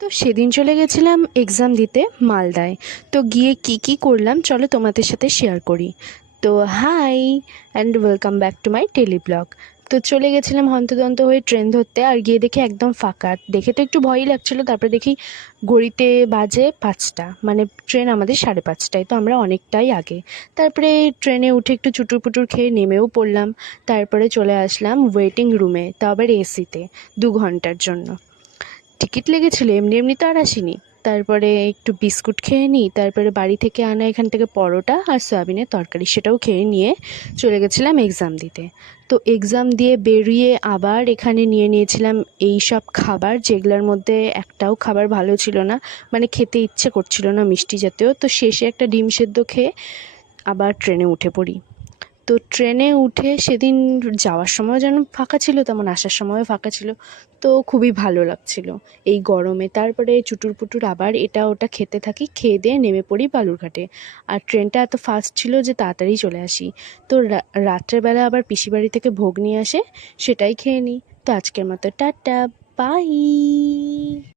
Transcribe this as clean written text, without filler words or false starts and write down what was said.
তো সেদিন চলে গেছিলাম এক্সাম দিতে মালদায়। তো গিয়ে কি কি করলাম চলো তোমাদের সাথে শেয়ার করি। তো hi and welcome back to my tele blog. তো চলে গেছিলাম হন্তদন্ত হয়ে ট্রেন ধরতে, আর গিয়ে দেখি একদম ফাঁকা। দেখে তো একটু ভয়ই লাগছিলো, তারপরে দেখি ঘড়িতে বাজে 5টা, মানে ট্রেন আমাদের 5:30টায়, তো আমরা অনেকটাই আগে। তারপরে ট্রেনে উঠে একটু চুটুর পুটুর খেয়ে নেমেও পড়লাম। তারপরে চলে আসলাম ওয়েটিং রুমে, তাও আবার এসিতে, 2 ঘন্টার জন্য। টিকিট লেগেছিলো, এমনি এমনি তো আর আসিনি। তারপরে একটু বিস্কুট খেয়ে নিই, তারপরে বাড়ি থেকে আনা এখান থেকে পরোটা আর সয়াবিনের তরকারি, সেটাও খেয়ে নিয়ে চলে গেছিলাম এক্সাম দিতে। তো এক্সাম দিয়ে বেরিয়ে আবার এখানে নিয়ে নিয়েছিলাম এই সব খাবার, যেগুলোর মধ্যে একটাও খাবার ভালো ছিল না, মানে খেতে ইচ্ছে করছিল না মিষ্টি জাতীয়। তো শেষে একটা ডিম সেদ্ধ খেয়ে আবার ট্রেনে উঠে পড়ি। তো ট্রেনে উঠে সেদিন যাওয়ার সময় যেন ফাঁকা ছিল, তেমন আসার সময়ও ফাঁকা ছিল। তো খুবই ভালো লাগছিল এই গরমে। তারপরে চুটুর পুটুর আবার এটা ওটা খেতে থাকি, খেয়ে দিয়ে নেমে পড়ি বালুরঘাটে। আর ট্রেনটা এত ফাস্ট ছিল যে তাড়াতাড়ি চলে আসি। তো রাত্রেবেলা আবার পিসি বাড়ি থেকে ভোগ নিয়ে আসে, সেটাই খেয়ে নিই। তো আজকের মতো টাটা, বাই।